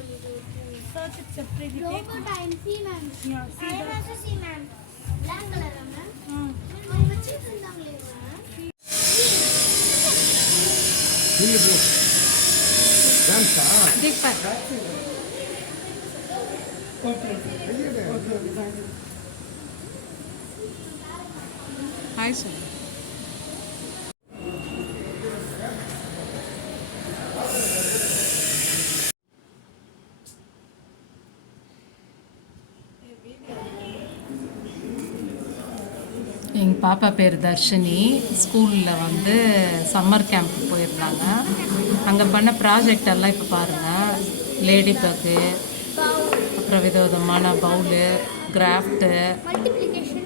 Search it separately. Logo time C ma'am. Yeah, see I that. also see ma'am. Black color ma'am. வச்சிருந்தாங்களே ma'am. நீங்க போ. டான்ஸா? Deepa Okay. Hi sir. எங்கள் பாப்பா பேர் தர்ஷினி. ஸ்கூலில் வந்து சம்மர் கேம்ப் போயிருந்தாங்க. அங்கே பண்ண ப்ராஜெக்ட் எல்லாம் இப்போ பாருங்கள். லேடி பக்கு, அப்புறம் விதவிதமான பவுலு, கிராஃப்ட்டு,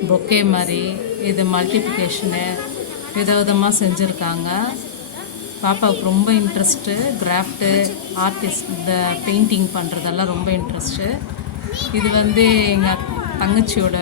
பொக்கே மாதிரி, இது மல்டிப்ளிகேஷனு விதவிதமாக செஞ்சுருக்காங்க. பாப்பாவுக்கு ரொம்ப இன்ட்ரெஸ்ட்டு. கிராஃப்ட்டு, ஆர்டிஸ்ட், இந்த பெயிண்டிங் பண்ணுறதெல்லாம் ரொம்ப இன்ட்ரெஸ்ட்டு. இது வந்து எங்கள் தங்கச்சியோட